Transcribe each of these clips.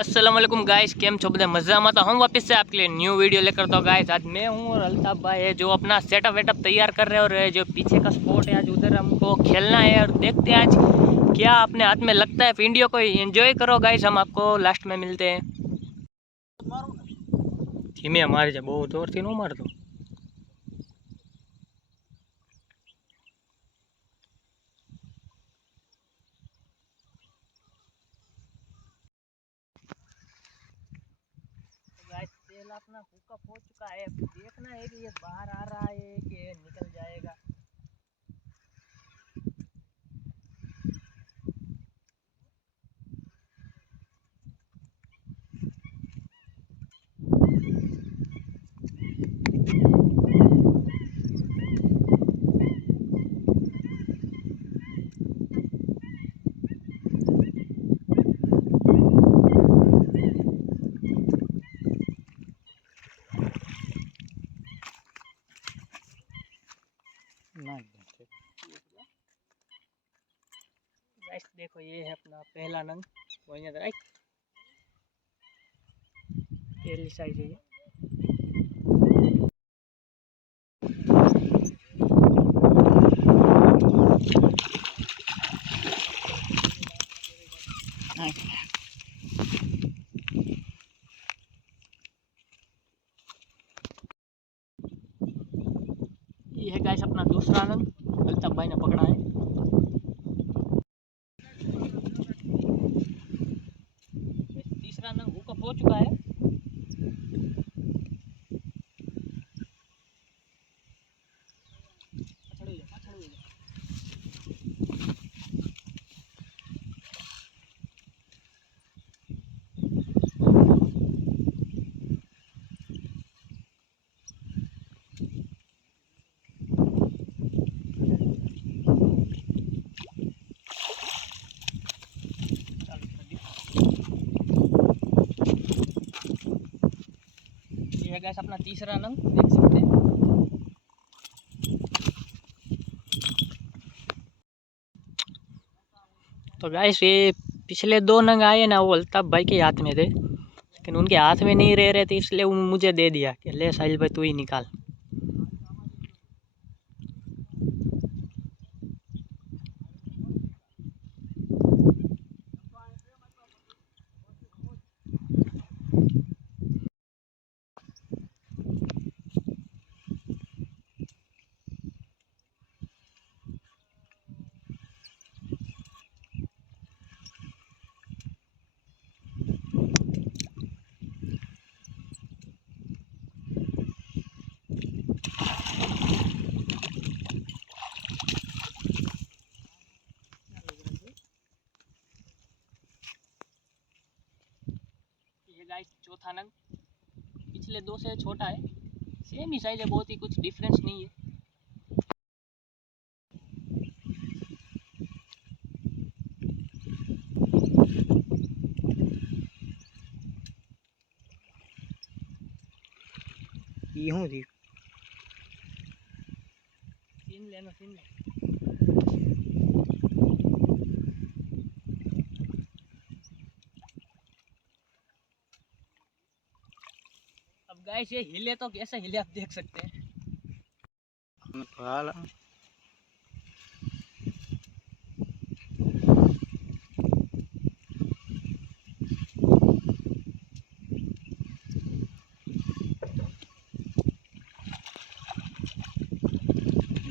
अस्सलाम वालेकुम गाइस, केम छो बधा मजा में। तो हम वापस से आपके लिए न्यू वीडियो लेकर। तो गाइस आज मैं हूँ और अल्ताफ भाई है जो अपना सेटअप वेटअप तैयार कर रहे हैं, और जो पीछे का स्पॉट है आज उधर हमको खेलना है। और देखते हैं आज क्या अपने हाथ में लगता है। वीडियो को एंजॉय करो गाइस, हम आपको लास्ट में मिलते हैं। धीमे मारे છે, બહુ જોરથી ન મારતો। गाइस तेल अपना हुकअप हो चुका है, अभी देखना है कि ये बाहर आ रहा है कि निकल जाएगा। गाइस देखो ये है अपना पहला नंग, वो यहाँ राइट पहली साइज है ये। ये है गाइस अपना दूसरा नंग, अल्ताफ भाई ने पकड़ा है। तीसरा नंग हुकअप हो चुका है। ये है गाइस अपना तीसरा नंग, देख सकते हैं। तो गाइस ये पिछले दो नंग आए ना, वो अल्ताफ भाई के हाथ में थे, लेकिन उनके हाथ में नहीं रह रहे थे, इसलिए उन मुझे दे दिया कि ले साहिल भाई तू ही निकाल। ये गाइस चौथा नंग, पिछले दो से छोटा है, सेम ही साइज है, बहुत ही कुछ डिफरेंस नहीं है। ये हूँ जी, सीन लेना सीन ले। अब गाइस ये हिले तो कैसे हिले आप देख सकते हैं।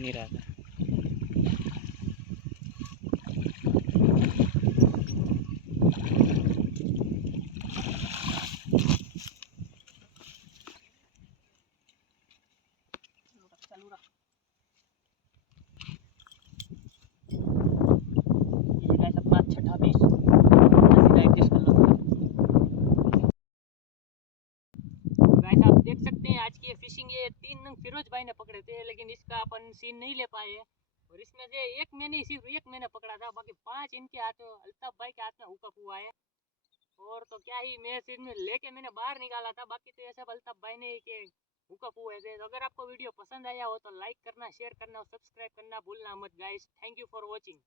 नहीं रहा था। चालू रहा। ये गाइस अपना छठा पीस, सीधा एडजस्ट कर लो। गाइस आप देख सकते हैं आज की ये फिशिंग, ये 3 नंग फिरोज भाई ने पकड़े थे, लेकिन इसका अपन सीन नहीं ले पाए। और इसमें से एक मैंने, सिर्फ एक मैंने पकड़ा था, बाकी 5 इनके हाथ में, अल्ताफ भाई के हाथ में हुकअप हुआ है। और तो क्या ही, मैं सिर में लेके मैंने बाहर निकाला था, बाकी तो ये सब अल्ताफ भाई ने के हुकअप हुए थे। तो अगर आपको वीडियो पसंद आया हो तो लाइक करना, शेयर करना और सब्सक्राइब करना भूलना मत guys. Thank you for watching.